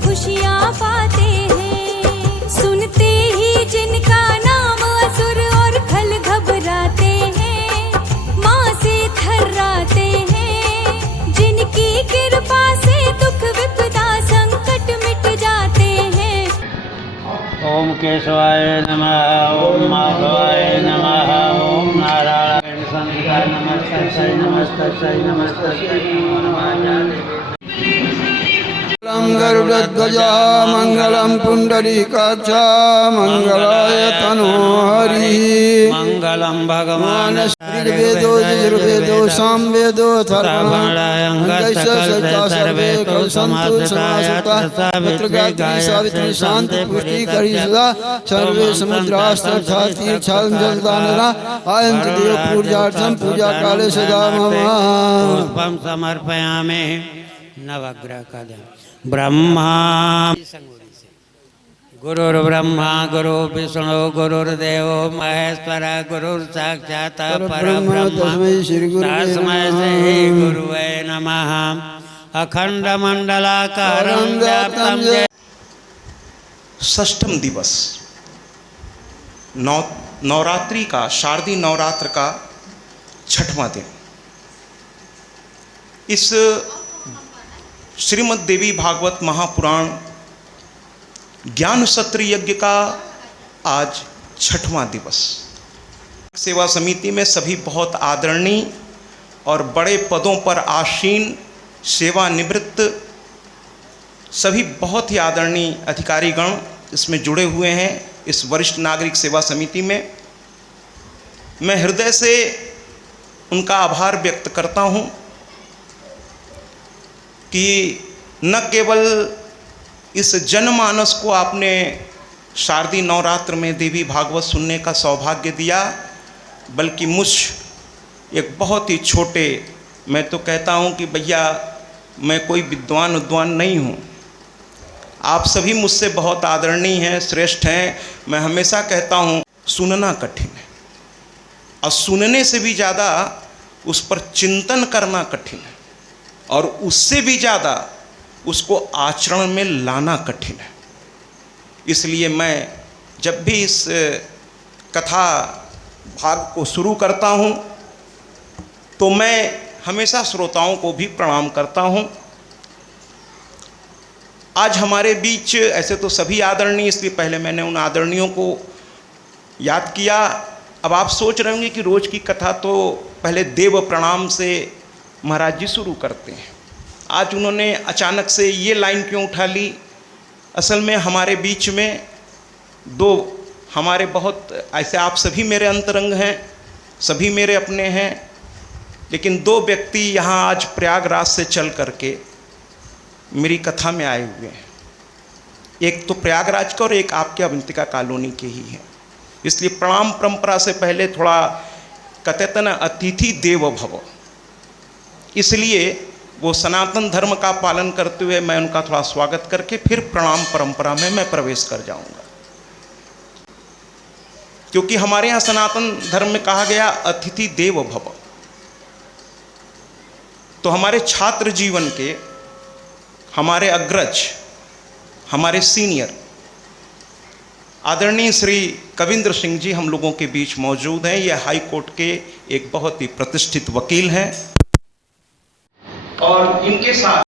खुशियाँ पाते हैं। सुनते ही जिनका नाम असुर और खल घबराते हैं, माँ से थर्राते हैं। जिनकी कृपा से दुख विपदा संकट मिट जाते हैं। ओम केशवाय नमः, ओम माधवाय नमः, ओम नारायण संताय नमस्तस्यै नमस्तस्यै नमस्तस्यै नमो नमः। मंगलम गरुड़ध्वजा मंगलम पुंडरीकाक्ष मंगलाय तनोहरि मंगलम भगवान ऋग्वेदो यजुर्वेदो सामवेदो सर्वे कौसंतु समासुता पुत्र गायत्री सावित्री शांति पुष्टि करी सदा सर्वे समुद्रास्था तीर्थाल जलदानना आयं देव पूजार्थम पूजा काले सदा मम पुष्पम समर्पयामि। नवग्रह का ध्यान। ब्रह्मा गुरुर्ब्रह्मा गुरु विष्णु गुरुर्देव महेश्वर गुरुर् साक्षात् परब्रह्म तस्मै श्री गुरुवे नमः। अखंड मंडलाकारं व्याप्तं षष्ठम दिवस नवरात्रि का, शारदीय नवरात्र का छठवां दिन। इस श्रीमद् देवी भागवत महापुराण ज्ञान सत्र यज्ञ का आज छठवां दिवस। सेवा समिति में सभी बहुत आदरणीय और बड़े पदों पर आसीन सेवानिवृत्त सभी बहुत ही आदरणीय अधिकारीगण इसमें जुड़े हुए हैं। इस वरिष्ठ नागरिक सेवा समिति में मैं हृदय से उनका आभार व्यक्त करता हूं कि न केवल इस जनमानस को आपने शारदीय नवरात्र में देवी भागवत सुनने का सौभाग्य दिया, बल्कि मुझ एक बहुत ही छोटे, मैं तो कहता हूं कि भैया मैं कोई विद्वान नहीं हूं, आप सभी मुझसे बहुत आदरणीय हैं, श्रेष्ठ हैं। मैं हमेशा कहता हूं सुनना कठिन है और सुनने से भी ज़्यादा उस पर चिंतन करना कठिन है और उससे भी ज़्यादा उसको आचरण में लाना कठिन है। इसलिए मैं जब भी इस कथा भाग को शुरू करता हूँ तो मैं हमेशा श्रोताओं को भी प्रणाम करता हूँ। आज हमारे बीच ऐसे तो सभी आदरणीय, इसलिए पहले मैंने उन आदरणीयों को याद किया। अब आप सोच रहे होंगे कि रोज़ की कथा तो पहले देव प्रणाम से महाराज जी शुरू करते हैं, आज उन्होंने अचानक से ये लाइन क्यों उठा ली? असल में हमारे बीच में दो हमारे बहुत ऐसे, आप सभी मेरे अंतरंग हैं, सभी मेरे अपने हैं, लेकिन दो व्यक्ति यहाँ आज प्रयागराज से चल करके मेरी कथा में आए हुए हैं। एक तो प्रयागराज का और एक आपके अवंतिका कॉलोनी के ही हैं। इसलिए प्रणाम परंपरा से पहले थोड़ा कहते थे ना, अतिथि देवो भव, इसलिए वो सनातन धर्म का पालन करते हुए मैं उनका थोड़ा स्वागत करके फिर प्रणाम परंपरा में मैं प्रवेश कर जाऊंगा। क्योंकि हमारे यहाँ सनातन धर्म में कहा गया अतिथि देवो भव। तो हमारे छात्र जीवन के हमारे अग्रज, हमारे सीनियर आदरणीय श्री कविंद्र सिंह जी हम लोगों के बीच मौजूद हैं। ये हाई कोर्ट के एक बहुत ही प्रतिष्ठित वकील हैं और इनके साथ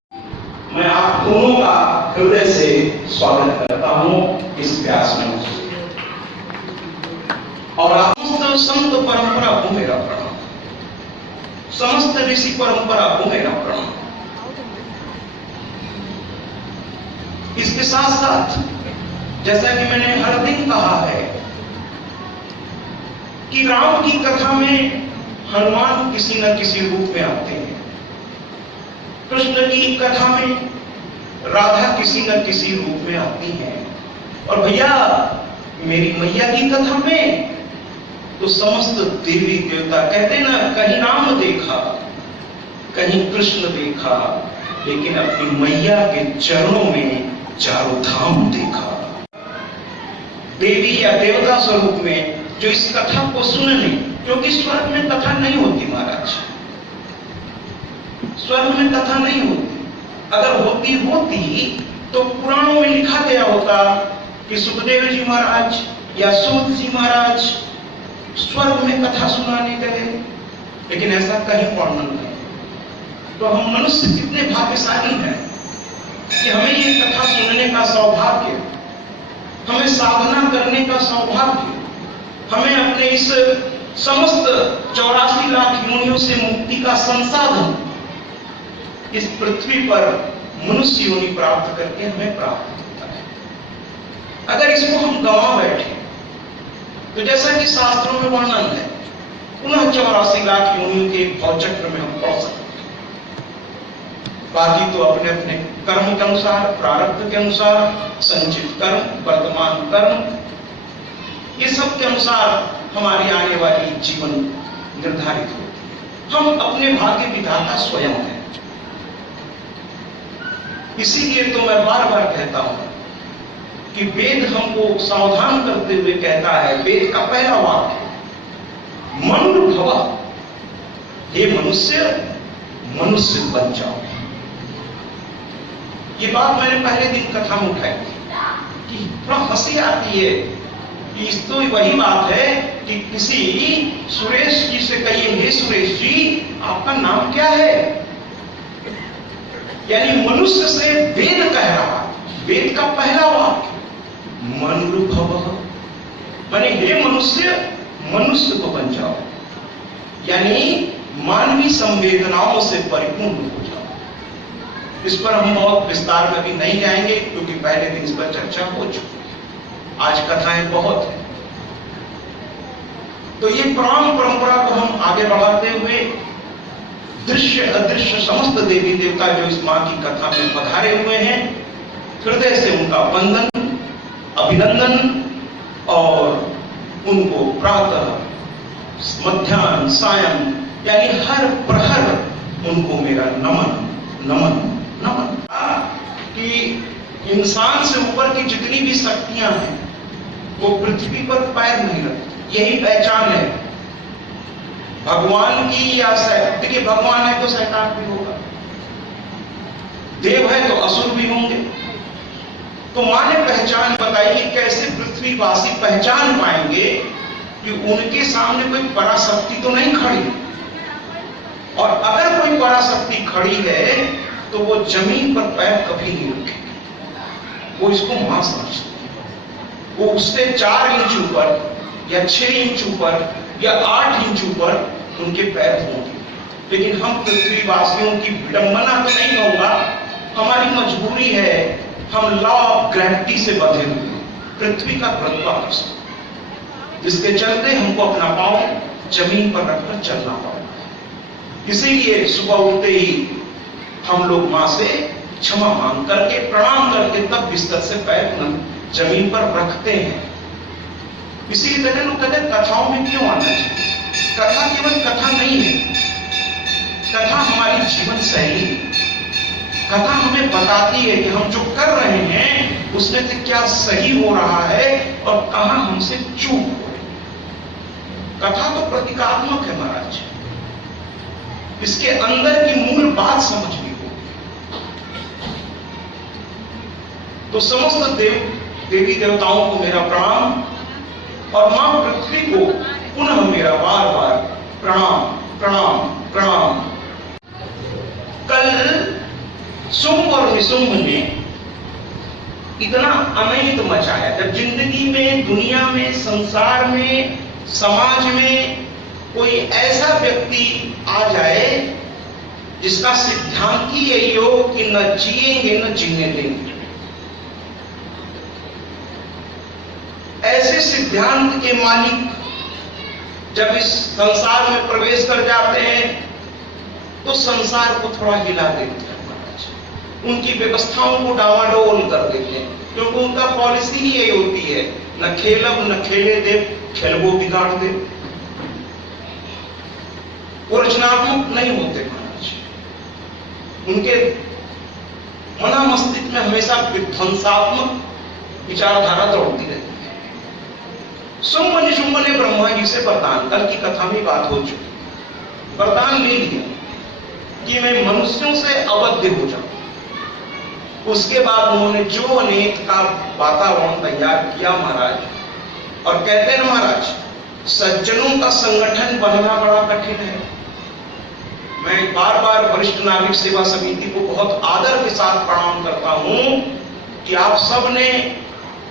मैं आप दोनों का हृदय से स्वागत करता हूं इस व्यास मंच से। और आप संत परंपरा को मेरा प्रणाम, समस्त ऋषि परंपरा को मेरा प्रणाम। इसके साथ साथ जैसा कि मैंने हर दिन कहा है कि राम की कथा में हनुमान किसी न किसी रूप में आते हैं, कृष्ण की कथा में राधा किसी न किसी रूप में आती है, और भैया मेरी मैया की कथा में तो समस्त देवी देवता कहते ना, कहीं राम देखा कहीं कृष्ण देखा, लेकिन अपनी मैया के चरणों में चारों धाम देखा। देवी या देवता स्वरूप में जो इस कथा को सुनने, क्योंकि स्वर्ग में कथा नहीं होती महाराज, स्वर्ग में कथा नहीं होती। अगर होती तो पुराणों में लिखा गया होता कि सुखदेव जी महाराज या सूत जी महाराज स्वर्ग में कथा सुनाने गए, लेकिन ऐसा कहीं वर्णन नहीं। तो हम मनुष्य कितने भाग्यशाली हैं कि हमें ये कथा सुनने का सौभाग्य, हमें साधना करने का सौभाग्य, हमें अपने इस समस्त 84 लाख योनियों से मुक्ति का संसाधन इस पृथ्वी पर मनुष्य योनि प्राप्त करके हमें प्राप्त होता है। अगर इसको हम गंवा बैठे तो जैसा कि शास्त्रों में वर्णन है, पुनः 84 लाख योनियों के भवचक्र में हम पड़ सकते हैं। बाकी तो अपने अपने कर्म के अनुसार, प्रारब्ध के अनुसार, संचित कर्म, वर्तमान कर्म, ये सब के अनुसार हमारी आने वाली जीवन निर्धारित होती है। हम अपने भाग्य विधाता स्वयं हैं। इसीलिए तो मैं बार बार कहता हूं कि वेद हमको सावधान करते हुए कहता है, वेद का पहला वाक्य मनुर्भव, हे मनुष्य, मनुष्य बन जाओ। ये बात मैंने पहले दिन कथा में उठाई थी कि थोड़ा हंसी आती है कि इस तो वही बात है कि किसी सुरेश जी से कहिए, हे सुरेश जी आपका नाम क्या है? यानी मनुष्य से वेद कह रहा, वेद का पहला वाक्य मनुर्भव, माने हे मनुष्य, मनुष्य को बन जाओ, यानी मानवीय संवेदनाओं से परिपूर्ण हो जाओ। इस पर हम बहुत विस्तार में भी नहीं जाएंगे क्योंकि पहले दिन इस पर चर्चा हो चुकी है, आज कथाएं बहुत है। तो ये पुराण परंपरा को हम आगे बढ़ाते हुए दृश्य अदृश्य समस्त देवी देवता जो इस मां की कथा में पधारे हुए हैं, हृदय से उनका वंदन, अभिनंदन और उनको प्रातः, मध्याह्न, सायं यानी हर प्रहर उनको मेरा नमन नमन नमन। कि इंसान से ऊपर की जितनी भी शक्तियां हैं वो पृथ्वी पर पैर नहीं रखती, यही पहचान है भगवान की। या देखिए, भगवान है तो शैतान भी होगा, देव है तो असुर भी होंगे। तो मां ने पहचान बताई कि कैसे पृथ्वीवासी पहचान पाएंगे कि उनके सामने कोई पराशक्ति तो नहीं खड़ी, और अगर कोई पराशक्ति खड़ी है तो वो जमीन पर पैर कभी नहीं रखेगी, वो इसको मां समझती है। वो उससे 4 इंच ऊपर या 6 इंच ऊपर या 8 इंच ऊपर उनके पैर होंगे। लेकिन हम पृथ्वीवासियों की विडंबना तो नहीं कहूंगा, हमारी मजबूरी है, हम लॉ ऑफ ग्रेविटी से बंधे हुए, पृथ्वी का गुरुत्वाकर्षण, जिसके चलते हमको अपना पांव जमीन पर रखकर चलना पड़ता। इसीलिए सुबह उठते ही हम लोग मां से क्षमा मांग करके, प्रणाम करके तब बिस्तर से पैर जमीन पर रखते हैं। इसीलिए कहते लोग कहते कथाओं में क्यों आना चाहिए। कथा केवल कथा नहीं है, कथा हमारी जीवन शैली है। कथा हमें बताती है कि हम जो कर रहे हैं उसमें से क्या सही हो रहा है और कहां हमसे चूक हो रही है। कथा तो प्रतीकात्मक है महाराज, इसके अंदर की मूल बात समझनी होगी। तो समस्त देवी देवताओं को मेरा प्रणाम, और मां पृथ्वी को पुनः मेरा बार बार प्रणाम प्रणाम प्रणाम। कल शुंभ और निशुंभ ने इतना अनैत मचाया, जब जिंदगी में, दुनिया में, संसार में, समाज में कोई ऐसा व्यक्ति आ जाए जिसका सिद्धांत ही यही हो कि न जिएंगे न जीने देंगे, ऐसे सिद्धांत के मालिक जब इस संसार में प्रवेश कर जाते हैं तो संसार को थोड़ा हिला देते हैं महाराज, उनकी व्यवस्थाओं को डावाडोल कर देते हैं, क्योंकि उनका पॉलिसी ही यही होती है, न खेलब न खेले दे, खेलबो बिगाड़ दे। वो रचनात्मक नहीं होते महाराज, उनके मना मस्तिष्क में हमेशा विध्वंसात्मक विचारधारा दौड़ती रहती है। शुंभ निशुंभ ने ब्रह्मा जी से वरदान, कल की कथा में बात हो चुकी, वरदान ले लिया कि मैं मनुष्यों से अवध्य हो जाऊं, उसके बाद उन्होंने जो अनेक का वातावरण तैयार किया महाराज, और कहते हैं महाराज सज्जनों का संगठन बनना बड़ा कठिन है। मैं बार बार वरिष्ठ नागरिक सेवा समिति को बहुत आदर के साथ प्रणाम करता हूं कि आप सब ने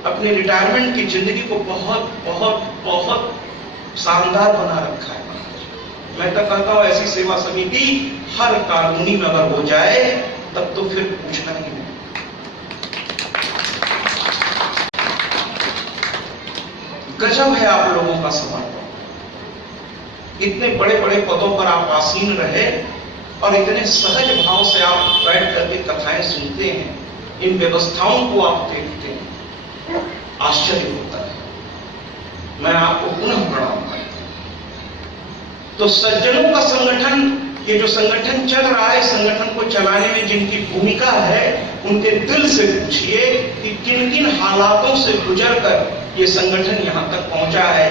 अपनी रिटायरमेंट की जिंदगी को बहुत बहुत बहुत शानदार बना रखा है। मैं तो कहता हूं ऐसी सेवा समिति हर कॉलोनी में अगर हो जाए तब तो फिर पूछना ही नहीं। गजब है आप लोगों का समर्पण। इतने बड़े बड़े पदों पर आप आसीन रहे और इतने सहज भाव से आप बैठ करके कथाएं सुनते हैं, इन व्यवस्थाओं को आप देखते हैं, आश्चर्य होता है। मैं आपको पुनः प्रणाम करता हूं। तो सज्जनों का संगठन, ये जो संगठन चल रहा है, संगठन को चलाने में जिनकी भूमिका है, उनके दिल से पूछिए कि किन किन हालातों से गुजरकर ये संगठन यहां तक पहुंचा है,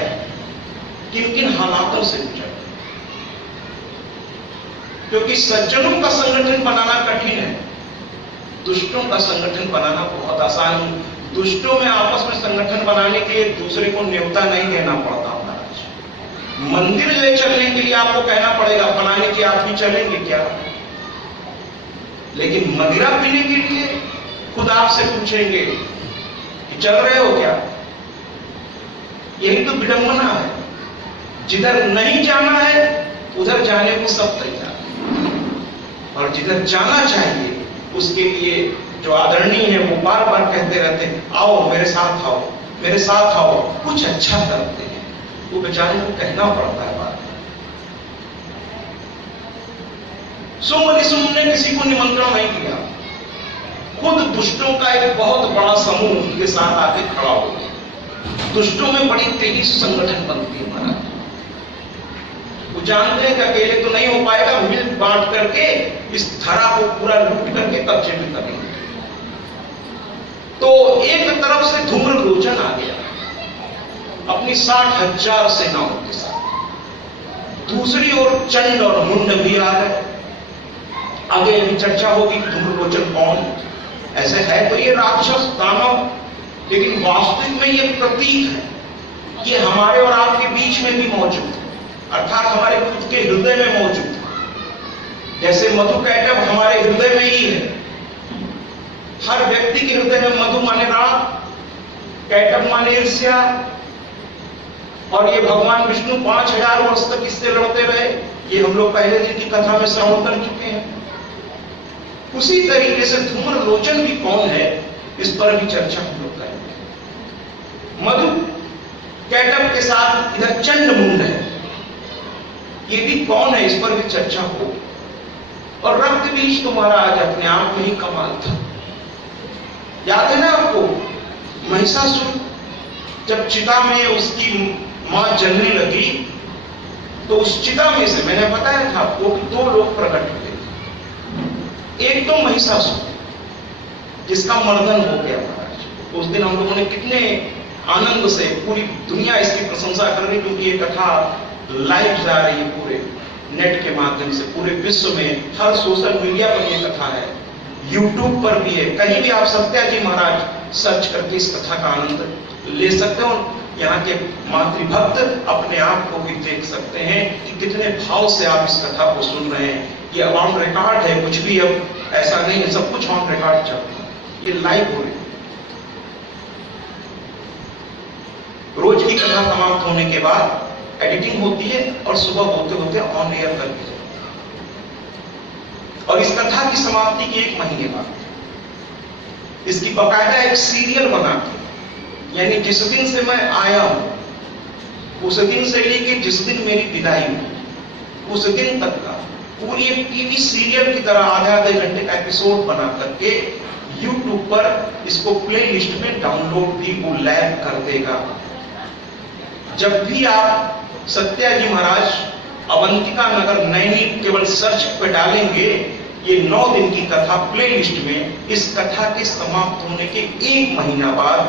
किन किन हालातों से गुजर। क्योंकि सज्जनों का संगठन बनाना कठिन है, दुष्टों का संगठन बनाना बहुत आसान है। दुष्टों में आपस में संगठन बनाने के लिए दूसरे को न्योता नहीं देना पड़ता महाराज। मंदिर ले चलने के लिए आपको कहना पड़ेगा, बनाने के आप भी चलेंगे क्या? लेकिन मदिरा पीने के लिए खुद आपसे पूछेंगे कि चल रहे हो क्या? यही तो विडंबना है। जिधर नहीं जाना है उधर जाने को सब तैयार, और जिधर जाना चाहिए उसके लिए जो आदरणीय है वो बार बार कहते रहते हैं आओ मेरे साथ आओ, मेरे साथ आओ, कुछ अच्छा करते हैं। वो बेचारे को कहना पड़ता है बार। सुमने किसी को निमंत्रण नहीं किया, खुद दुष्टों का एक बहुत बड़ा समूह के साथ आके खड़ा हो गया। दुष्टों में बड़ी तेजी से संगठन बनती है महाराज। वो जानते हैं कि अकेले तो नहीं हो पाएगा, मिल बांट करके इस धरा को पूरा लूट करके कब्जे में करेंगे। तो एक तरफ से धूम्रलोचन आ गया अपनी 60,000 सेनाओं के साथ, दूसरी ओर चंड और मुंड भी आ गए। आगे अभी चर्चा होगी धूम्रलोचन कौन, ऐसे है तो ये राक्षस दानव, लेकिन वास्तविक में ये प्रतीक है, ये हमारे और आपके बीच में भी मौजूद है, अर्थात हमारे खुद के हृदय में मौजूद है। जैसे मधु कैटभ हमारे हृदय में ही है। हर व्यक्ति के हृदय में मधु माने राग, कैटभ माने ईर्ष्या, और ये भगवान विष्णु 5000 वर्ष तक इससे लड़ते रहे। ये हम लोग पहले दिन की कथा में श्रवण कर चुके हैं। उसी तरीके से धूम्रलोचन भी कौन है, इस पर भी चर्चा हम लोग करेंगे। मधु कैटभ के साथ इधर चंड मुंड है, ये भी कौन है, इस पर भी चर्चा हो। और रक्त बीज तुम्हारा आज अपने आप में ही कमाल था। याद है ना आपको, महिषासुर जब चिता में उसकी मां जलने लगी तो उस चिता में से मैंने बताया था आपको कि 2 लोग प्रकट हुए। एक तो महिषासुर जिसका मर्दन हो गया महाराज। उस दिन हम लोगों ने कितने आनंद से, पूरी दुनिया इसकी प्रशंसा कर रही, क्योंकि ये कथा लाइव जा रही है पूरे नेट के माध्यम से, पूरे विश्व में हर सोशल मीडिया पर ये कथा है, यूट्यूब पर भी है, कहीं भी आप सत्याजी महाराज सर्च करके इस कथा का आनंद ले सकते हो। यहाँ के मातृभक्त अपने आप को भी देख सकते हैं कि कितने भाव से आप इस कथा को सुन रहे हैं। ये ऑन रिकॉर्ड है, कुछ भी अब ऐसा नहीं है, सब कुछ ऑन रिकॉर्ड चलता है, ये लाइव हो रही है। रोज की कथा समाप्त होने के बाद एडिटिंग होती है और सुबह होते होते ऑन एयर कर दी जाती है। और इस कथा की समाप्ति के 1 महीने बाद इसकी बकायदा एक सीरियल बना के, यानी जिस दिन से मैं आया हूं उस दिन से लेके जिस दिन मेरी विदाई हुई उस दिन तक का पूरी एक टीवी सीरियल की तरह आधे घंटे का एपिसोड बना करके यूट्यूब पर इसको प्ले लिस्ट में डाउनलोड भी वो लैब कर देगा। जब भी आप सत्याजी महाराज अवंतिका नगर नैनी केवल सर्च पे डालेंगे, ये 9 दिन की कथा प्ले लिस्ट में इस कथा के समाप्त होने के 1 महीना बाद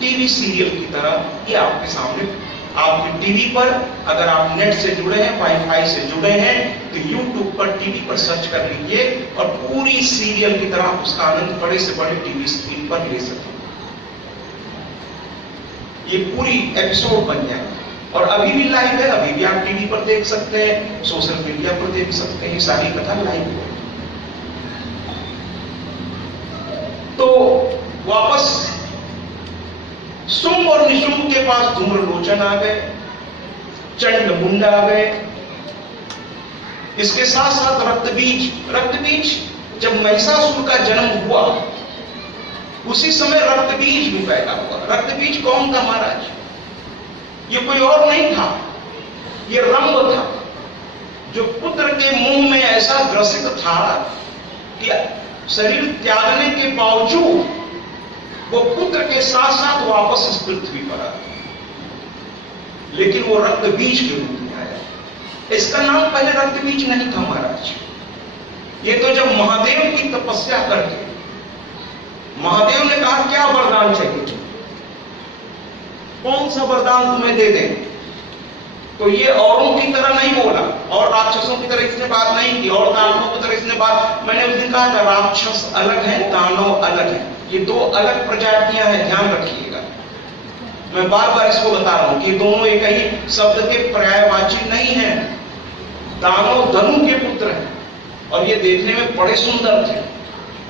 टीवी सीरियल की तरह ये आपके सामने आपके टीवी पर, अगर आप नेट से जुड़े हैं, वाईफाई से जुड़े हैं, तो यूट्यूब पर टीवी पर सर्च कर लीजिए और पूरी सीरियल की तरह उसका आनंद बड़े से बड़े टीवी स्क्रीन पर ले सकते। ये पूरी एपिसोड बन जाए और अभी भी लाइव है, अभी भी आप टीवी पर देख सकते हैं, सोशल मीडिया पर देख सकते हैं, ये सारी कथा लाइव है। तो वापस शुंभ और निशुंभ के पास धूम्रलोचन आ गए, चंडमुंड आ गए, इसके साथ साथ रक्तबीज जब महिषासुर का जन्म हुआ उसी समय रक्तबीज भी पैदा हुआ। रक्तबीज कौन था महाराज? ये कोई और नहीं था, ये रंभ था, जो पुत्र के मुंह में ऐसा ग्रसित था कि शरीर त्यागने के बावजूद वो पुत्र के साथ साथ वापस इस पृथ्वी पर आ, लेकिन वो रक्तबीज के रूप में आया। इसका नाम पहले रक्तबीज नहीं था महाराज। ये तो जब महादेव की तपस्या करके महादेव ने कहा क्या वरदान चाहिए, कौन सा वरदान तुम्हें दे दें, तो ये औरों की तरह नहीं बोला और राक्षसों की तरह इसने बात नहीं की और दानवों की तरह इसने बात। मैंने उस दिन कहा था राक्षस अलग है, दानव अलग है, ये दो अलग प्रजातियां हैं, ध्यान रखिएगा। मैं बार बार इसको बता रहा हूं कि दोनों एक ही शब्द के पर्यायवाची नहीं है। दानव धनु के पुत्र हैं और ये देखने में बड़े सुंदर थे,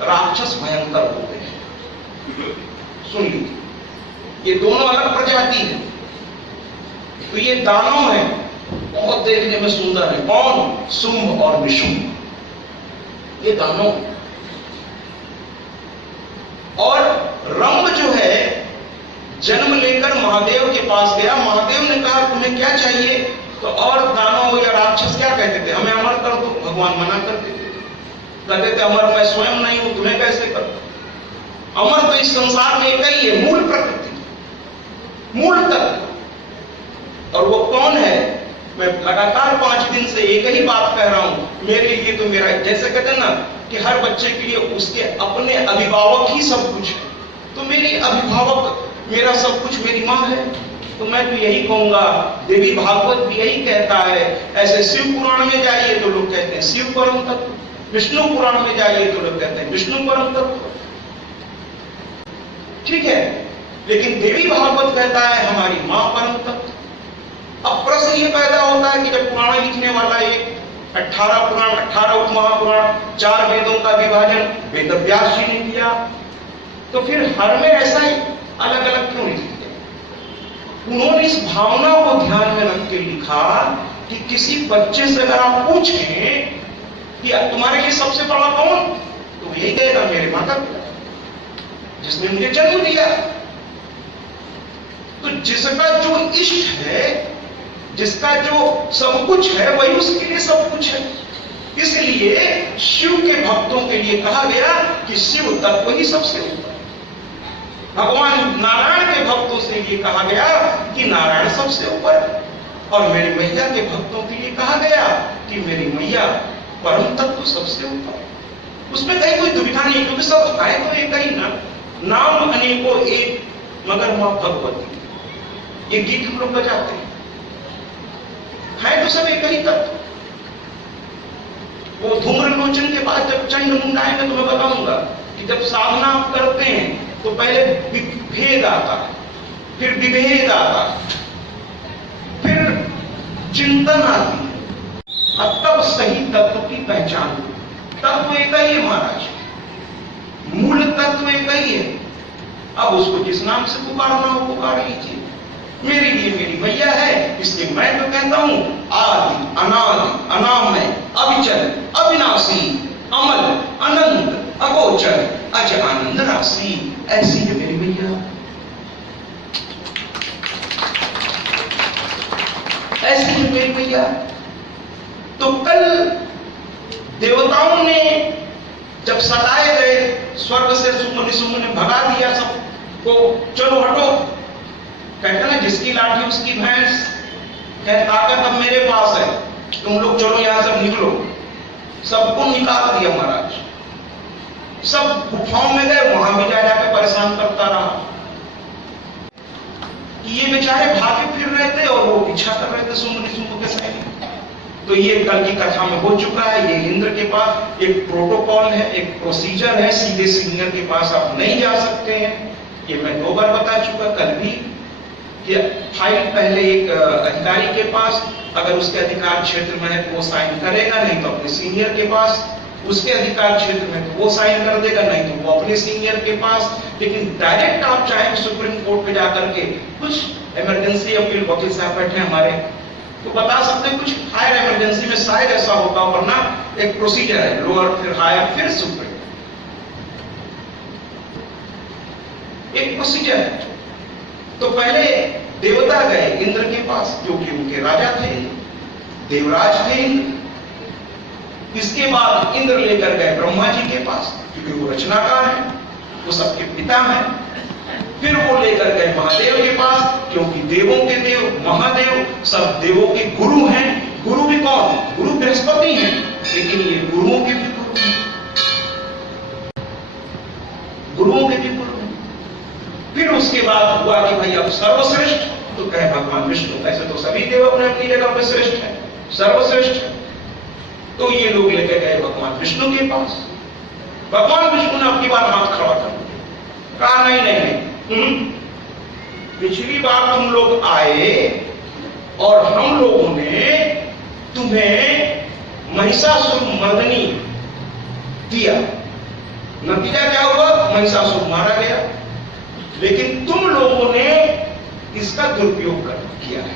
राक्षस भयंकर होते हैं। सुन लीजिए, ये दोनों अलग प्रजाति है। तो ये दानव है, बहुत देखने में सुंदर है। कौन? शुंभ और निशुंभ, ये दानव। और रंभ जो है जन्म लेकर महादेव के पास गया। महादेव ने कहा तुम्हें क्या चाहिए, तो और दानव या राक्षस क्या कहते थे, हमें अमर कर दो। भगवान मना कर देते थे, कहते थे अमर मैं स्वयं नहीं हूं, तुम्हें कैसे कर दो। अमर तो इस संसार में एक ही है, मूल प्रकृति, मूल तत्व। और वो कौन है? मैं लगातार 5 दिन से एक ही बात कह रहा हूं, मेरे लिए तो मेरा, जैसे कहते हैं ना कि हर बच्चे के लिए उसके अपने अभिभावक ही सब कुछ है, तो मेरी अभिभावक, मेरा सब कुछ मेरी मां है। तो मैं तो यही कहूंगा, देवी भागवत भी यही कहता है। ऐसे शिव पुराण में जाइए तो लोग कहते हैं शिव परम तत्व, विष्णु पुराण में जाइए तो लोग कहते हैं विष्णु परम तत्व, ठीक है। लेकिन देवी भागवत कहता है हमारी मां परम तत्व। अब प्रश्न ये पैदा होता है कि जब पुराण लिखने वाला एक 18 पुराण, 18 उपमहापुराण, 4 वेदों का विभाजन वेद व्यास जी ने किया, तो फिर हर में ऐसा ही अलग अलग क्यों लिखते? उन्होंने इस भावना को ध्यान में रख के लिखा कि किसी बच्चे से अगर आप पूछें कि तुम्हारे लिए सबसे बड़ा कौन, तो यही कहेगा मेरे माता पिता, जिसने मुझे जन्म दिया। तो जिसका जो इष्ट है, जिसका जो सब कुछ है, वही उसके लिए सब कुछ है। इसलिए शिव के भक्तों के लिए कहा गया कि शिव तत्व ही सबसे ऊपर। भगवान नारायण के भक्तों से ये कहा गया कि नारायण सबसे ऊपर। और मेरी मैया के भक्तों के लिए कहा गया कि मेरी मैया परम तत्व सबसे ऊपर। उसमें कहीं कोई दुविधा नहीं, क्योंकि सब है तो एक ही ना, नाम अनेकों एक मगर मां भगवती। ये गीत हम लोग बजाते हैं, है तो सब एक ही तत्व। वो धूम्रलोचन के बाद जब चंडमुंड आएगा तो मैं बताऊंगा कि जब साधना आप करते हैं तो पहले भेद आता है, फिर विभेद आता है, फिर चिंतन आती है, और तब सही तत्व की पहचान। तत्व एक ही है महाराज, मूल तत्व एक ही है। अब उसको जिस नाम से पुकारना हो पुकार लीजिए। मेरे लिए मेरी मैया है, इसलिए मैं तो कहता हूं आदि अनादि अनामय अविचल अविनाशी अमल अनंत अगोचर अज आनंद राशि। ऐसी है मेरी मैया, ऐसी है मेरी मैया। तो कल देवताओं ने जब सताए गए, स्वर्ग से शुंभ ने भगा दिया सबको, चलो हटो। कहते ना जिसकी लाठी उसकी भैंस, कह ताकत अब मेरे पास है, तुम लोग चलो यहां से निकलो। सबको निकाल दिया महाराज, सब गुफाओं में गए, वहां भी जा जाकर परेशान करता रहा। कि ये बेचारे भागे फिर रहे थे और वो पीछा कर रहे थे शुंभ के सैनिक। तो ये कल की कथा में हो चुका है। ये इंद्र के पास एक प्रोटोकॉल है, एक प्रोसीजर है, सीधे सीनियर के पास आप नहीं जा सकते हैं। ये मैं 2 बार बता चुका, कल भी, कि फाइल पहले एक अधिकारी के पास, अगर उसके अधिकार क्षेत्र में है तो वो साइन करेगा, नहीं तो अपने सीनियर के पास, उसके अधिकार क्षेत्र में तो वो साइन कर देगा, नहीं तो वो अपने सीनियर के पास। लेकिन डायरेक्ट आप चाहें सुप्रीम कोर्ट पे जाकर के, कुछ इमरजेंसी अपील वकील साहब बैठे हमारे, तो बता सकते हैं कुछ हायर इमरजेंसी में शायद ऐसा होता, वरना एक प्रोसीजर है, लोअर फिर हायर फिर सुप्रीम, एक प्रोसीजर है। तो पहले देवता गए इंद्र के पास, जो कि उनके राजा थे, देवराज थे इंद्र। इसके बाद इंद्र लेकर गए ब्रह्मा जी के पास, क्योंकि वो रचनाकार है, वो सबके पिता हैं। फिर वो लेकर गए महादेव के पास, क्योंकि देवों के देव महादेव सब देवों के गुरु हैं। गुरु भी कौन? गुरु बृहस्पति हैं, लेकिन ये गुरुओं के भी गुरु हैं, गुरुओं के भी गुरु हैं। फिर उसके बाद हुआ कि भाई अब सर्वश्रेष्ठ, तो कहे भगवान विष्णु। ऐसे तो सभी देव अपने अपनी जगह पर श्रेष्ठ है, सर्वश्रेष्ठ है। तो ये लोग लेकर गए भगवान विष्णु के पास। भगवान विष्णु ने अपनी बार हाथ खड़ा कर कहा, नहीं नहीं नहीं, पिछली बार तुम लोग आए और हम लोगों ने तुम्हें महिषासुर मर्दनी दिया, नतीजा क्या हुआ? महिषासुर मारा गया। लेकिन तुम लोगों ने इसका दुरुपयोग किया है,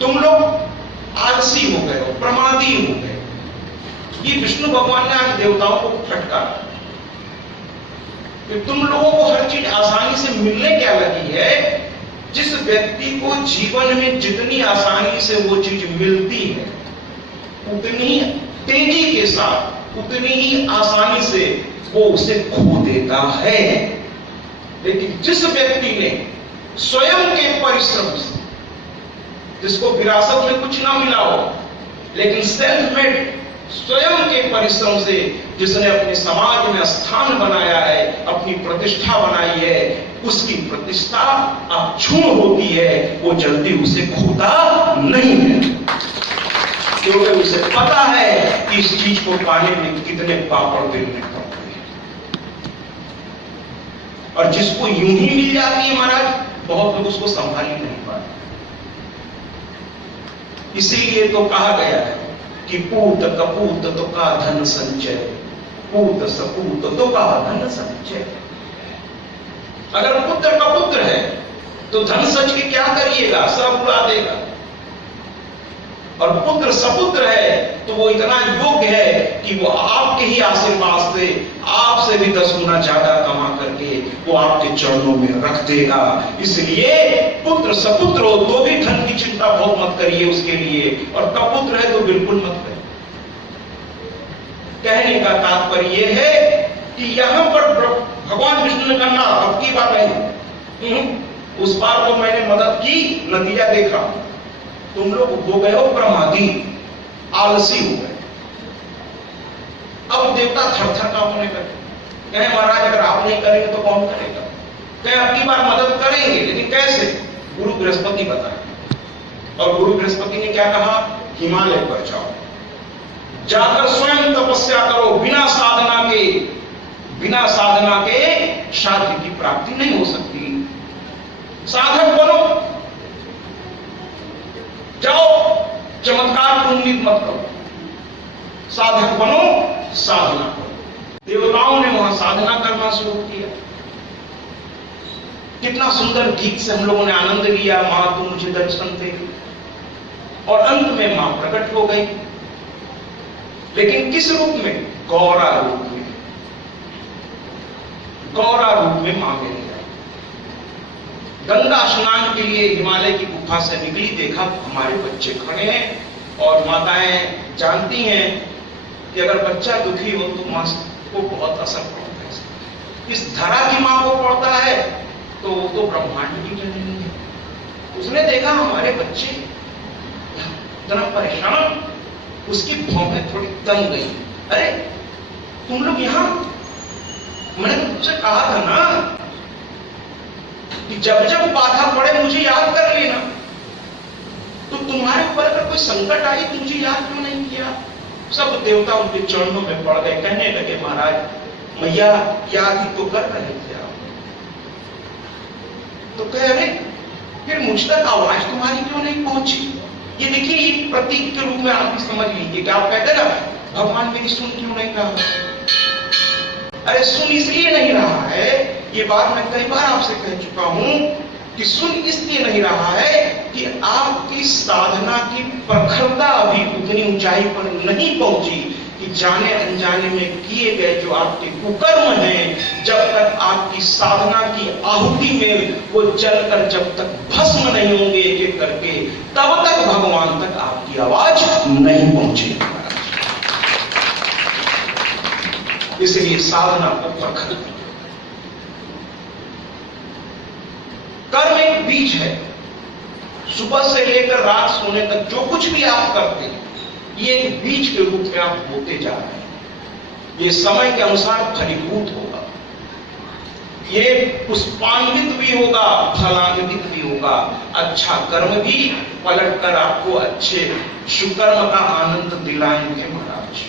तुम लोग आलसी हो गए हो, प्रमादी हो गए। ये विष्णु भगवान ने आज देवताओं को फटकारा कि तुम लोगों को हर चीज आसानी से मिलने क्या लगी है। जिस व्यक्ति को जीवन में जितनी आसानी से वो चीज मिलती है, उतनी तेजी के साथ, उतनी ही आसानी से वो उसे खो देता है। लेकिन जिस व्यक्ति ने स्वयं के परिश्रम से, जिसको विरासत में कुछ ना मिला हो, लेकिन सेल्फ मेड, स्वयं के परिश्रम से जिसने अपने समाज में स्थान बनाया है, अपनी प्रतिष्ठा बनाई है, उसकी प्रतिष्ठा अक्षुण्ण होती है, वो जल्दी उसे खोता नहीं है, क्योंकि उसे पता है कि इस चीज को पाने में कितने पापड़ बेलने पड़ते हैं। और जिसको यूं ही मिल जाती है महाराज, बहुत लोग उसको संभाल ही नहीं पाते। इसीलिए तो कहा गया है कि पूत कपूत तो का धन संचय, पूत सपूत तो का धन संचय। अगर पुत्र का पुत्र है तो धन सच के क्या करिएगा, सब उड़ा देगा। और पुत्र सपुत्र है तो वो इतना योग्य है कि वो आपके ही आशीर्वाद से, आपसे भी 10 गुना ज्यादा कमा करके वो आपके चरणों में रख देगा। इसलिए पुत्र सपुत्र हो तो भी धन की चिंता बहुत मत करिए उसके लिए, और कपुत्र है तो बिल्कुल मत करिए। कहने का तात्पर्य यह है कि यहां पर भगवान विष्णु ने कहा, अब की बात नहीं, उस बार तो मैंने मदद की, नतीजा देखा, तुम लोग हो गए हो प्रमादी, आलसी हो गए। अब देवता थर-थर कांपने लगे, कहे महाराज अगर आप नहीं करेंगे तो कौन करेगा? कहे अब की बार मदद करेंगे, लेकिन कैसे? गुरु बृहस्पति बताए। और गुरु बृहस्पति ने क्या कहा? हिमालय पर जाओ, जाकर स्वयं तपस्या करो, बिना साधना के शादी की प्राप्ति नहीं हो सकती। साधक बनो, जाओ, चमत्कार को उम्मीद मत करो, साधक बनो, साधना करो। देवताओं ने वहां साधना करना शुरू किया। कितना सुंदर गीत से हम लोगों ने आनंद लिया, मां तू मुझे दर्शन दे। और अंत में मां प्रकट हो गई, लेकिन किस रूप में? गौरा रूप में। गौरा रूप में मां मिल गई। गंगा स्नान के लिए हिमालय की गुफा से निकली, देखा हमारे बच्चे खड़े हैं। और माताएं जानती हैं कि अगर बच्चा दुखी हो तो मां को बहुत असर पड़ता है। इस धरा की मां को पड़ता है तो वो तो ब्रह्मांड की जननी है। उसने देखा हमारे बच्चे इतना परेशान, उसकी भौंकें थोड़ी तंग गई। अरे तुम लोग यहां, मैंने तुमसे कहा था ना कि जब जब बाधा पड़े मुझे याद कर लेना। तो तुम्हारे ऊपर अगर कोई संकट आई तो मुझे याद क्यों नहीं किया? सब देवता उनके चरणों में पड़ गए, कहने लगे महाराज मैया याद ही तो कर रहे थे आप। तो कह रहे फिर मुझ तक आवाज तुम्हारी क्यों नहीं पहुंची? ये देखिए, ये प्रतीक के रूप में आप भी समझ लीजिए कि आप कहते ना भगवान मेरी सुन क्यों नहीं रहा? अरे सुन इसलिए नहीं रहा है, ये बात मैं कई बार आपसे कह चुका हूं कि सुन इसलिए नहीं रहा है कि आपकी साधना की प्रखरता अभी उतनी ऊंचाई पर नहीं पहुंची कि जाने अनजाने में किए गए जो आपके कुकर्म हैं, जब तक आपकी साधना की आहुति में वो जलकर जब तक भस्म नहीं होंगे एक एक करके, तब तक भगवान तक आपकी आवाज नहीं पहुंचेगी। इसलिए साधना को प्रखर। कर्म एक बीज है, सुबह से लेकर रात सोने तक जो कुछ भी आप करते हैं ये एक बीज के रूप में आप होते जा रहे हैं। ये समय के अनुसार फलीभूत होगा, ये पुष्पान्वित भी होगा, फलान्वित भी होगा। अच्छा कर्म भी पलट कर आपको अच्छे सुकर्म का आनंद दिलाएंगे महाराज,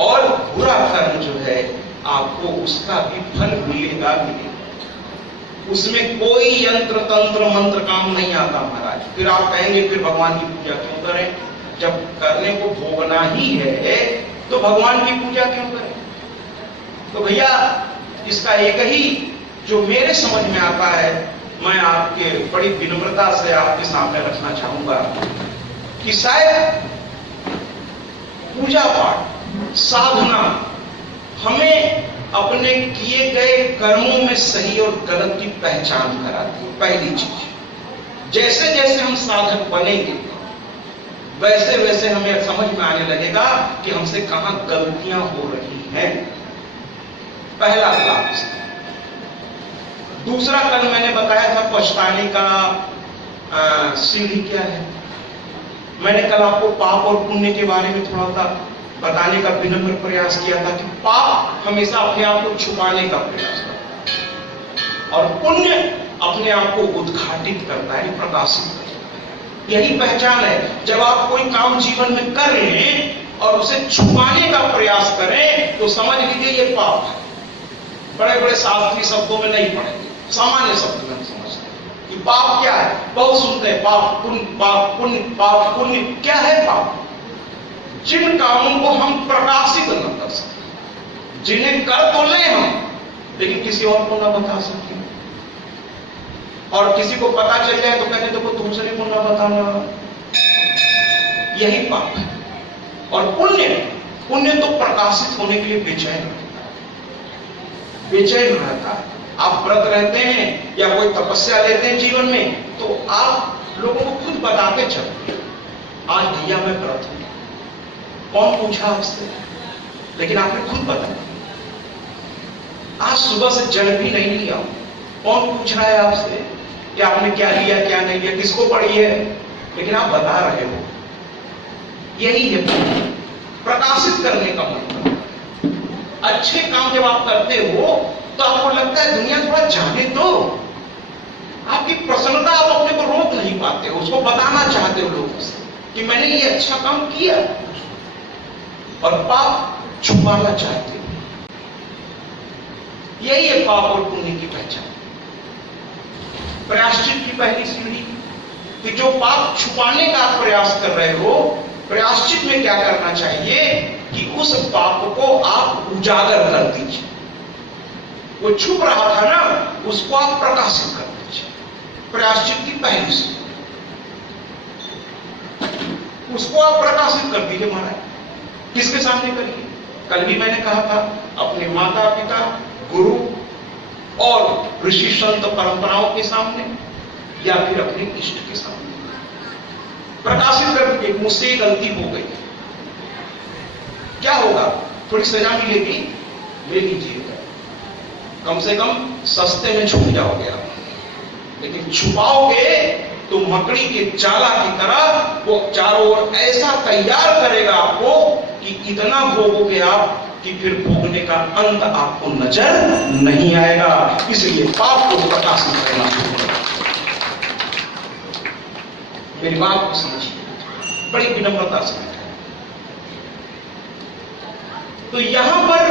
और बुरा कर्म जो है आपको उसका भी फल मिलेगा। उसमें कोई यंत्र तंत्र मंत्र काम नहीं आता महाराज। फिर आप कहेंगे फिर भगवान की पूजा क्यों करें? जब करने को भोगना ही है तो भगवान की पूजा क्यों करें? तो भैया इसका एक ही जो मेरे समझ में आता है, मैं आपके बड़ी विनम्रता से आपके सामने रखना चाहूंगा कि शायद पूजा पाठ साधना हमें अपने किए गए कर्मों में सही और गलत की पहचान कराती है। पहली चीज, जैसे जैसे हम साधक बनेंगे वैसे वैसे हमें समझ में आने लगेगा कि हमसे कहां गलतियां हो रही हैं। पहला क्लास। दूसरा कल मैंने बताया था पछताने का सीढ़ी क्या है। मैंने कल आपको पाप और पुण्य के बारे में थोड़ा सा बताने का विनम्र प्रयास किया था कि पाप हमेशा अपने आप को छुपाने का प्रयास करता है और पुण्य अपने आप को उद्घाटित करता है, प्रकाशित करता है। यही पहचान है। जब आप कोई काम जीवन में कर लें और उसे छुपाने का प्रयास करें तो समझ लीजिए ये पाप है। बड़े बड़े शास्त्रीय शब्दों में नहीं पढ़ेंगे, सामान्य शब्द में समझते हैं कि पाप क्या है। बहुत सुनते हैं पाप पुण्य, पाप पुण्य, पाप पुण्य। क्या है पाप? जिन कामों को हम प्रकाशित न कर सकते, जिन्हें कर तो ले हम लेकिन किसी और को न बता सके, और किसी को पता चल जाए तो कहते देखो दूसरे को न बताना, यही पाप है। और पुण्य, पुण्य तो प्रकाशित होने के लिए बेचैन रहता है, बेचैन रहता है। आप व्रत रहते हैं या कोई तपस्या लेते हैं जीवन में तो आप लोगों को खुद बताते चलते हैं आज भैया मैं व्रत हूं। कौन पूछा आपसे? लेकिन आपने खुद बताया। आज सुबह से जल भी नहीं लिया, कौन पूछ रहा है आपसे कि आपने क्या लिया क्या नहीं लिया, किसको पढ़ी है, लेकिन आप बता रहे हो। यही है प्रकाशित करने का मतलब। अच्छे काम जब आप करते हो तो आपको लगता है दुनिया थोड़ा जाने दो। आपकी प्रसन्नता आप अपने को रोक नहीं पाते हो, उसको बताना चाहते हो लोगों से कि मैंने ये अच्छा काम किया। और पाप छुपाना चाहते हो। यही है पाप और पुण्य की पहचान। प्रायश्चित की पहली सीढ़ी कि जो पाप छुपाने का प्रयास कर रहे हो, प्रायश्चित में क्या करना चाहिए कि उस पाप को आप उजागर कर दीजिए। वो छुप रहा था ना, उसको आप प्रकाशित कर दीजिए। प्रायश्चित की पहली सीढ़ी, उसको आप प्रकाशित कर दीजिए महाराज। किसके सामने करिए? कल भी मैंने कहा था अपने माता पिता, गुरु और ऋषि संत परंपराओं के सामने या फिर अपने इष्ट के सामने प्रकाशित कर दीजिए। मुझसे गलती हो गई, क्या होगा? थोड़ी सजा मिलेगी, ले लीजिएगा, कम से कम सस्ते में छूट जाओगे आप। लेकिन छुपाओगे तो मकड़ी के जाला की तरह वो चारों ओर ऐसा तैयार करेगा आपको कि इतना भोगोगे आप कि फिर भोगने का अंत आपको नजर नहीं आएगा। इसलिए पाप को प्रकाशित करना शुरू करो। मेरी बात को समझिए, बड़ी विनम्रता से। तो यहां पर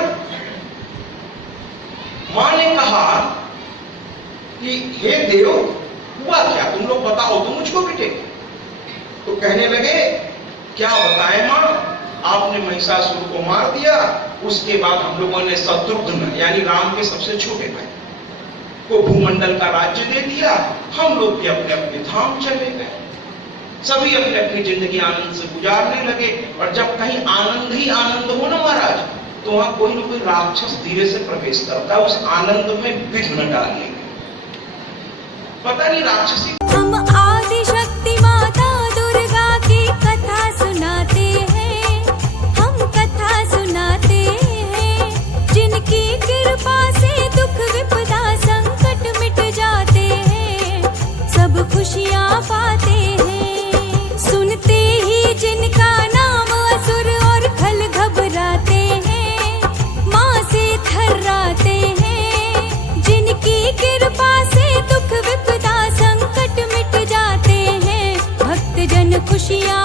मां ने कहा कि हे देव, हुआ क्या, तुम लोग बताओ तो मुझको बेटे। तो कहने लगे, क्या बताएं मां, आपने महिषासुर को मार दिया, उसके बाद हम लोगों ने शत्रुघ्न यानी राम के सबसे छोटे भाई को भूमंडल का राज्य दे दिया। हम लोग भी अपने अपने धाम चले गए, सभी अपनी अपनी जिंदगी आनंद से गुजारने लगे। और जब कहीं आनंद ही आनंद हो ना महाराज, तो वहां कोई ना कोई राक्षस धीरे से प्रवेश करता है, उस आनंद में विघ्न डालने। पता नहीं राक्षसी। हम आदि शक्ति माता दुर्गा की कथा सुनाते हैं, हम कथा सुनाते हैं। जिनकी कृपा से दुख विपदा संकट मिट जाते हैं, सब खुशियां पाते हैं। सुनते ही जिनका नाम असुर और खल घबराते हैं, मां से थर्राते हैं। जिनकी कृपा से दुख विपदा संकट मिट जाते हैं, भक्त जन खुशियां